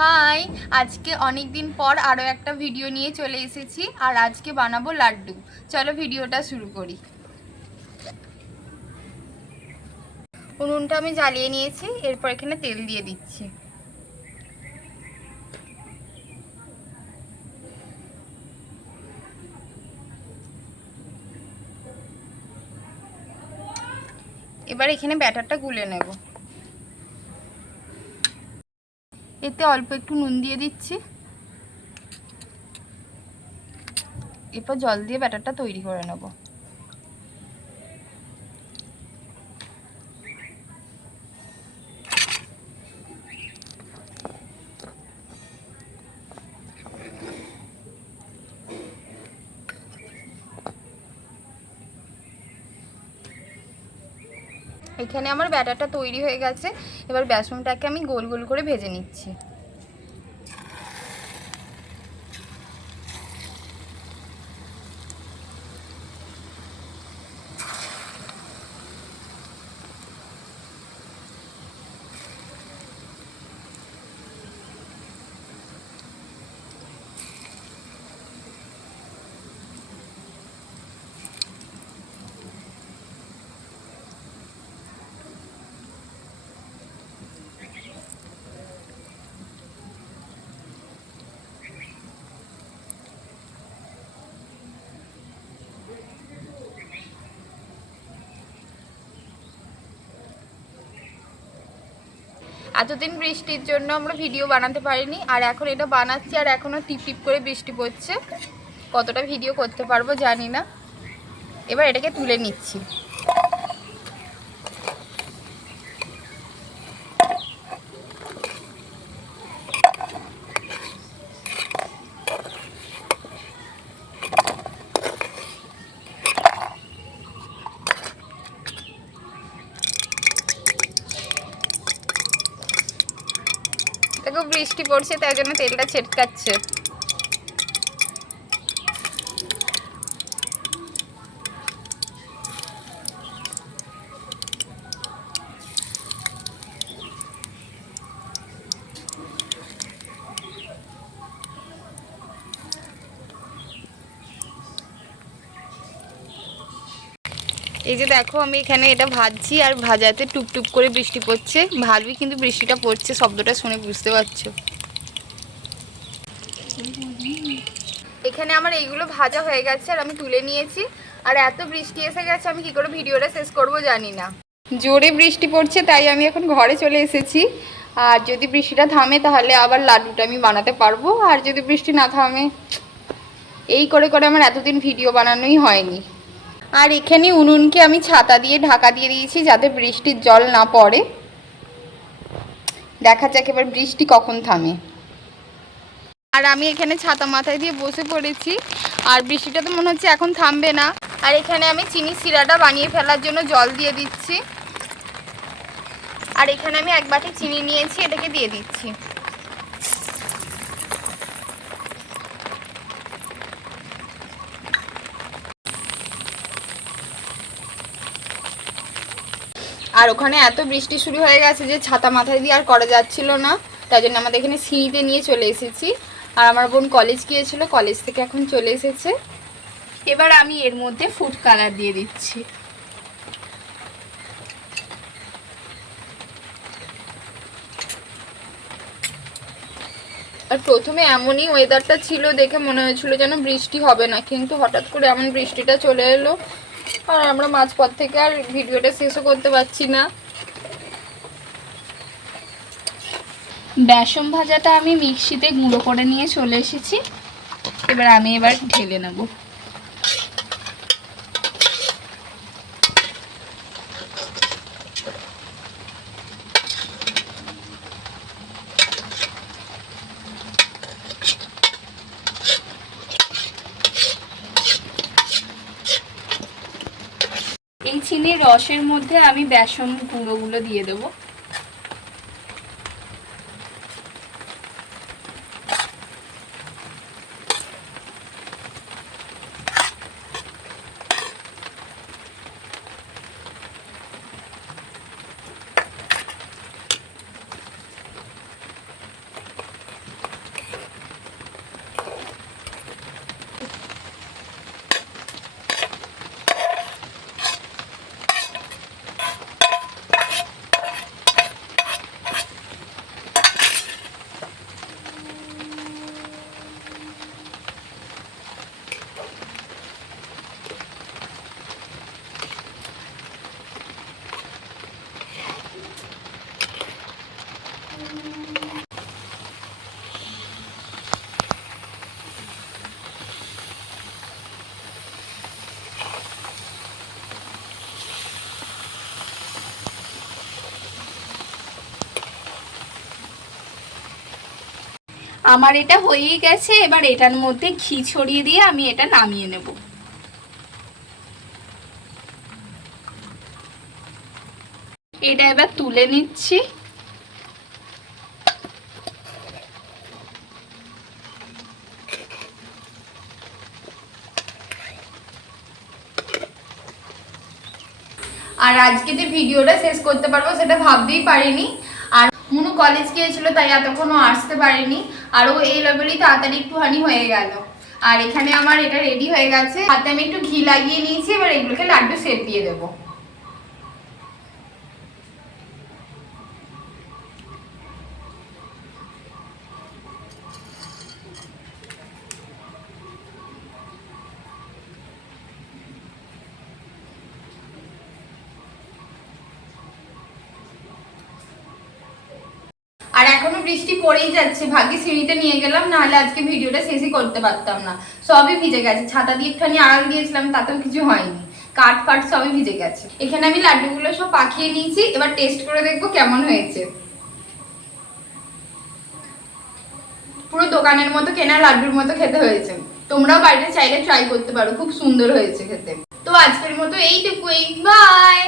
High, আজকে অনেক দিন পর আরও একটা ভিডিও নিয়ে চলে এসেছি। আর আজকে বানাবো লাড্ডু। চলো ভিডিওটা শুরু করি। উনুনটা আমি জ্বালিয়ে নিয়েছি, এরপর এখানে তেল দিয়ে দিচ্ছি। এবার এখানে ব্যাটারটা গুলে নেব। এতে অল্প একটু নুন দিয়ে দিচ্ছি, এরপর জল দিয়ে ব্যাটারটা তৈরি করে নেব। এখানে আমার ব্যাটারটা তৈরি হয়ে গেছে। এবার বেসনটাকে আমি গোল গোল করে ভেজে নিচ্ছি। এতদিন বৃষ্টির জন্য আমরা ভিডিও বানাতে পারিনি, আর এখন এটা বানাচ্ছি আর এখনও টিপ টিপ করে বৃষ্টি পড়ছে। কতটা ভিডিও করতে পারবো জানি না। এবার এটাকে তুলে নিচ্ছি। দেখো বৃষ্টি পড়ছে, তাই জন্য তেলটা ছিটকাচ্ছে। এই যে দেখো, আমি এখানে এটা ভাজছি আর ভাজাতে টুপটুপ করে বৃষ্টি পড়ছে। ভালোই কিন্তু বৃষ্টিটা পড়ছে, শব্দটা শুনে বুঝতে পারছো। এখানে আমার এইগুলো ভাজা হয়ে গেছে আর আমি তুলে নিয়েছি। আর এত বৃষ্টি এসে গেছে, আমি কি করে ভিডিওটা শেষ করব জানি না। জোরে বৃষ্টি পড়ছে, তাই আমি এখন ঘরে চলে এসেছি। আর যদি বৃষ্টিটা থামে তাহলে আবার লাড্ডুটা আমি বানাতে পারবো, আর যদি বৃষ্টি না থামে, এই করে করে আমার এতদিন ভিডিও বানানোই হয়নি। আর এখানে উনুনকে আমি ছাতা দিয়ে ঢাকা দিয়ে দিয়েছি, যাতে বৃষ্টির জল না পড়ে। দেখা যাক এবার বৃষ্টি কখন থামে। আর আমি এখানে ছাতা মাথায় দিয়ে বসে পড়েছি, আর বৃষ্টিটা তো মনে হচ্ছে এখন থামবে না। আর এখানে আমি চিনি সিরাটা বানিয়ে ফেলার জন্য জল দিয়ে দিচ্ছি। আর এখানে আমি এক বাটি চিনি নিয়েছি, এটাকে দিয়ে দিচ্ছি। আর ওখানে এত বৃষ্টি শুরু হয়ে গেছে যে ছাতা মাথায় দিয়ে আর করা যাচ্ছিল না, তাই জন্য আমাদের এখানে সিঁড়িতে নিয়ে চলে এসেছি। আর আমার বোন কলেজ গিয়েছিল, কলেজ থেকে এখন চলে এসেছে। এবার আমি এর মধ্যে ফুড কালার দিয়ে দিচ্ছি। আর প্রথমে এমনই ওয়েদারটা ছিল, দেখে মনে হয়েছিল যেন বৃষ্টি হবে না, কিন্তু হঠাৎ করে এমন বৃষ্টিটা চলে এলো। আর আমরা মাঝপথ থেকে আর ভিডিওটা শেষও করতে পারছি না। বেসন ভাজাটা আমি মিক্সিতে গুঁড়ো করে নিয়ে চলে এসেছি। এবার ঢেলে নেব। এই চিনির রসের মধ্যে আমি বেসন গুঁড়োগুলো দিয়ে দেবো। আমার এটা হয়েই গেছে, এবার এটার মধ্যে ঘি ছড়িয়ে দিয়ে আমি এটা নামিয়ে নেব। এটা এবার তুলে নিচ্ছি। আর আজকে যে ভিডিওটা শেষ করতে পারবো সেটা ভাবতেই পারিনি। আর মুনু কলেজ গিয়েছিল তাই এতক্ষণও আসতে পারেনি, আর ও এই লেভেলই তাড়াতাড়ি একটুখানি হয়ে গেল। আর এখানে আমার এটা রেডি হয়ে গেছে, হাতে আমি একটু ঘি লাগিয়ে নিয়েছি। এবার এগুলোকে লাড্ডু শেপ দিয়ে দেবো। আর এখনো বৃষ্টি পড়েই যাচ্ছে, ভাগ্যে সিঁড়িতে নিয়ে গেলাম, নাহলে আজকে ভিডিওটা শেষই করতে পারতাম না। সবই ভিজে গেছে, ছাতা দিয়ে একটুখানি আড়াল দিয়েছিলাম তাতেও কিছু হয়নি, কাঠ ফাট সবই ভিজে গেছে। এখানে আমি লাড্ডুগুলো সব পাকিয়ে নিয়েছি, এবার টেস্ট করে দেখবো কেমন হয়েছে। পুরো দোকানের মতো কেনা লাড্ডুর মতো খেতে হয়েছে। তোমরাও বাড়িতে চাইলে ট্রাই করতে পারো, খুব সুন্দর হয়েছে খেতে। তো আজকের মতো এইটুকুই, বাই।